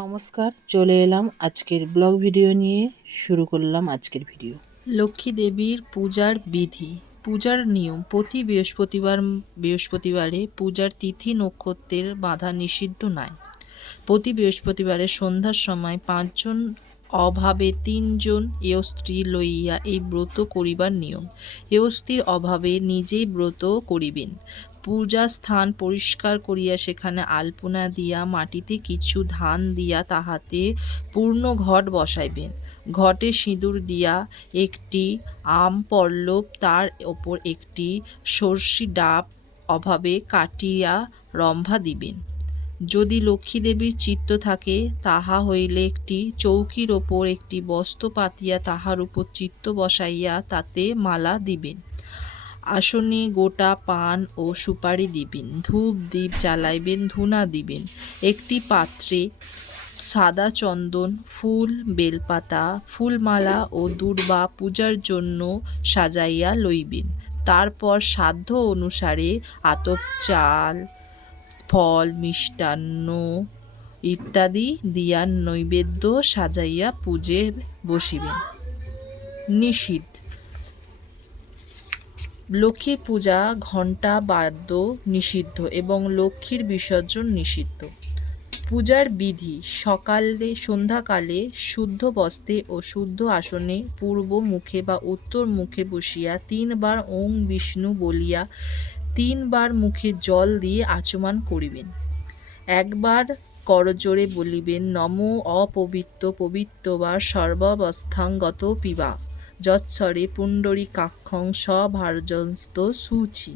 নমস্কার, চলে এলাম আজকের ব্লগ ভিডিও নিয়ে। শুরু করলাম আজকের ভিডিও। লক্ষ্মী দেবীর পূজার বিধি, পূজার নিয়ম। প্রতি বৃহস্পতিবারে পূজার তিথি নক্ষত্রের বাধা নিষিদ্ধ নয়। প্রতি বৃহস্পতিবারে সন্ধ্যার সময় 5 জন অভাবে 3 জন এও স্ত্রী লইয়া এই ব্রত করিবার নিয়ম। এও স্ত্রীর অভাবে নিজেই ব্রত করিবেন। পূজা স্থান পরিষ্কার করিয়া সেখানে আলপনা দিয়া মাটিতে কিছু ধান দিয়া তাহাতে পূর্ণ ঘট বসাইবেন। ঘটে সিঁদুর দিয়া একটি আম পল্লব, তার ওপর একটি সর্ষি ডাব অভাবে কাটিয়া রম্ভা দিবেন। যদি লক্ষ্মী দেবীর চিত্ত থাকে তাহা হইলে একটি চৌকির ওপর একটি বস্ত্র পাতিয়া তাহার উপর চিত্ত বসাইয়া তাতে মালা দিবেন। আসনে গোটা পান ও সুপারি দিবেন। ধূপ দীপ জ্বালাইবেন, ধূনা দিবেন। একটি পাত্রে সাদা চন্দন, ফুল, বেলপাতা, ফুলমালা ও দূর্বা পূজার জন্য সাজাইয়া লইবেন। তারপর সাধ্য অনুসারে আতপ চাল, ফল, মিষ্টান্ন ইত্যাদি দিয়া নৈবেদ্য সাজাইয়া পূজে বসিবেন। নিষিদ্ধ: লক্ষ্মীর পূজা, ঘণ্টা বাদ্য নিষিদ্ধ এবং লক্ষ্মীর বিসর্জন নিষিদ্ধ। পূজার বিধি: সন্ধ্যাকালে শুদ্ধ বস্ত্রে ও শুদ্ধ আসনে পূর্ব মুখে বা উত্তর মুখে বসিয়া 3 বার ওং বিষ্ণু বলিয়া 3 বার মুখে জল দিয়ে আচমন করিবেন। একবার করজোড়ে বলিবেন নমো অপবিত্র পবিত্র বা সর্বাবস্থাং গত পিবা যৎসরে পুণ্ডরীকাক্ষং সভার্যস্ত শুচি।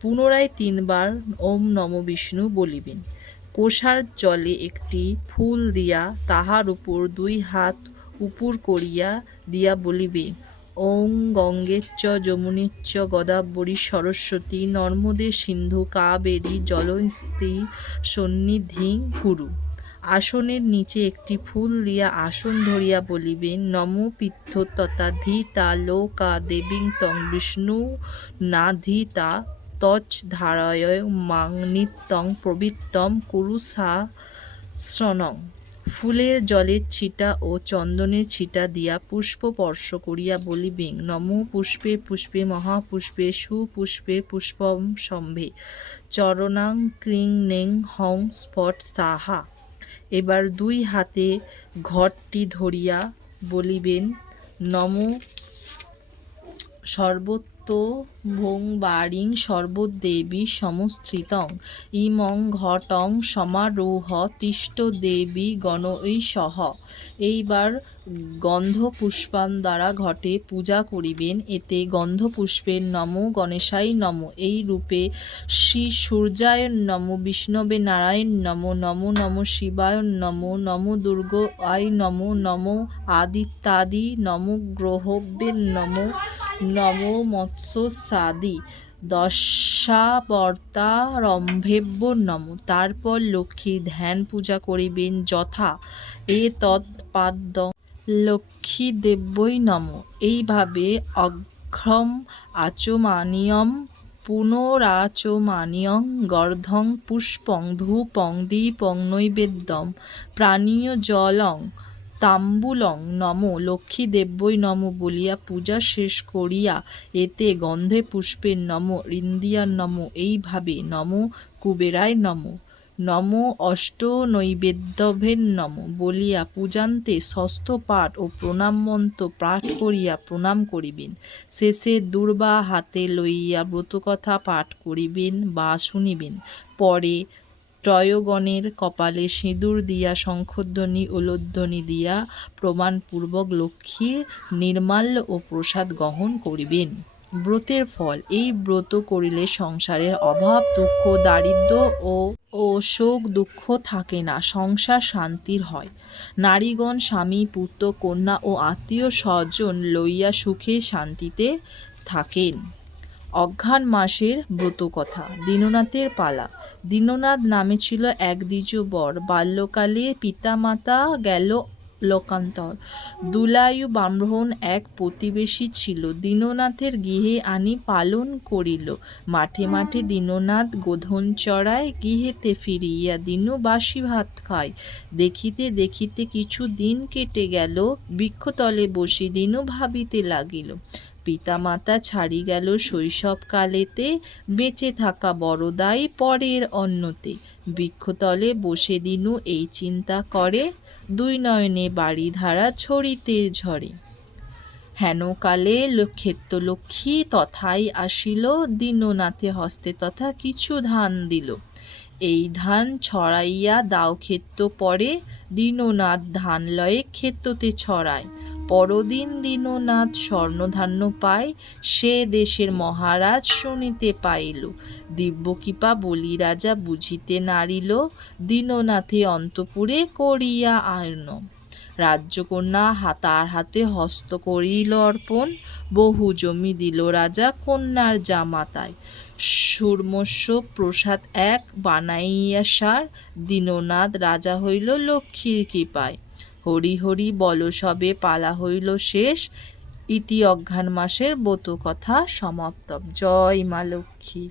পুনরায় 3 বার ওম নমো বিষ্ণু বলিবেন। কোষার জলে একটি ফুল দিয়া তাহার উপর 2 হাত উপুর করিয়া দিয়া বলিবে ওং গঙ্গেচ্চ যমুনেচ্চ গোদাবরী সরস্বতী নর্মদে সিন্ধু কাবেরী জলস্মি সন্নিধিং কুরু। আসনের নিচে একটি ফুল দিয়া আসন ধরিয়া বলিবেন নমো পিত্থ তথা ধিতা লোকা দেবীং তং বিষ্ণু না ধিতা তচ্ ধারয় মাং নিত্যং পবিত্রম কুরু শাসনং। ফুলের জলের ছিটা ও চন্দনের ছিটা দিয়া পুষ্প স্পর্শ করিয়া বলিবেন নমো পুষ্পে পুষ্পে মহাপুষ্পে সুপুষ্পে পুষ্পম সম্ভে চরণাং ক্রিং নেং হং স্ফট সাহা। এবার 2 হাতে ঘটটি ধরিয়া বলিবেন নমো সর্বতোভং বারিং সর্বদেবী সমস্থিতং ইমং ঘটং সমারোহ তিষ্ঠ দেবী গণৈ সহ। এইবার গন্ধ পুষ্পান দ্বারা ঘটে পূজা করিবেন। এতে গন্ধপুষ্পের নমো গণেশায় নমো, এই রূপে শ্রী সূর্যায় নমো, বিষ্ণবে নারায়ণ নমো, নমো নমো শিবায় নমো, নমো দুর্গায় নমো, নমো আদিত্যাদি নমো, গ্রহবে নমো, নমো মৎস্যসাদি দশাবতারম্ভেভ্য নমো। তারপর লক্ষ্মীর ধ্যান পূজা করিবেন যথা এ তৎপাদ্য লক্ষ্মী দেব্যৈ নমো। এইভাবে অঘ্রম আচমানীয়ম পুনরাচমানীয়ং গর্ধং পুষ্পং ধূপং দীপং নৈবেদ্যম প্রাণীয় জলং তাম্বূলং নমো লক্ষ্মী দেব্যৈ নমো বলিয়া পূজা শেষ করিয়া এতে গন্ধে পুষ্পের নমো, ইন্দ্রিয়ার নমো, এইভাবে নমো কুবেরায় নমো, নমো অষ্টনৈবেদ্যভে নমো বলিয়া পূজান্তে ষষ্ঠ পাঠ ও প্রণাম মন্ত্র পাঠ করিয়া প্রণাম করিবেন। শেষে দূর্বা হাতে লইয়া ব্রতকথা পাঠ করিবেন বা শুনিবেন। পরে ত্রয়গণের কপালে সিঁদুর দিয়া শঙ্খধ্বনি উলধ্বনি দিয়া প্রমাণপূর্বক লক্ষ্মীর নির্মাল্য ও প্রসাদ গ্রহণ করিবেন। ব্রতের ফল: এই ব্রত করিলে সংসারের অভাব দুঃখ দারিদ্র্য ও শোক দুঃখ থাকে না, সংসার শান্তির হয়। নারীগণ স্বামী পুত্র কন্যা ও আত্মীয় স্বজন লইয়া সুখে শান্তিতে থাকেন। অঘ্রাণ মাসের ব্রতকথা। দীননাথের পালা। দীননাথ নামে ছিল এক দ্বিজ বর। বাল্যকালে পিতামাতা গেল লোকান্তর। দুলায়ু ব্রাহ্মণ এক প্রতিবেশী ছিল, দীননাথের গৃহে আনি পালন করিল। মাঠে মাঠে দীননাথ গোধন চড়ায়, গৃহেতে ফিরিয়া দীনু বাসি ভাত খায়। দেখিতে দেখিতে কিছু দিন কেটে গেল, বৃক্ষতলে বসে দীনু ভাবিতে লাগিল। পিতামাতা ছাড়ি গেল শৈশবকালেতে, বেঁচে থাকা বড় দায় পরের অন্নতে। বৃক্ষতলে বসে দীনু এই চিন্তা করে, দুই নয়নে বারিধারা ছড়িতে ঝরে। হেনকালে ক্ষেত্রলক্ষ্মী তথায় আসিল, দীননাথে হস্তে তথা কিছু ধান দিল। এই ধান ছড়াইয়া দাও ক্ষেত্র পরে, দীননাথ ধান লয়ে ক্ষেত্রতে ছড়ায়। পরদিন দীননাথ স্বর্ণধান্য পায়, সে দেশের মহারাজ শুনিতে পাইল। দিব্যকৃপা বলি রাজা বুঝিতে নারিল, দীননাথে অন্তপুরে করিয়া আয়ন। রাজ্যকন্যা তার হাতে হস্ত করিল অর্পণ, বহু জমি দিল রাজা কন্যার জামাতায়। সুরমস্য প্রসাদ এক বানাইয়া সার, দীননাথ রাজা হইল লক্ষ্মীর কৃপায়। হরি হরি বল সবে পালা হইল শেষ, ইতি অঘ্রাণ মাসের ব্রত কথা সমাপ্তম। জয় মা লক্ষ্মী।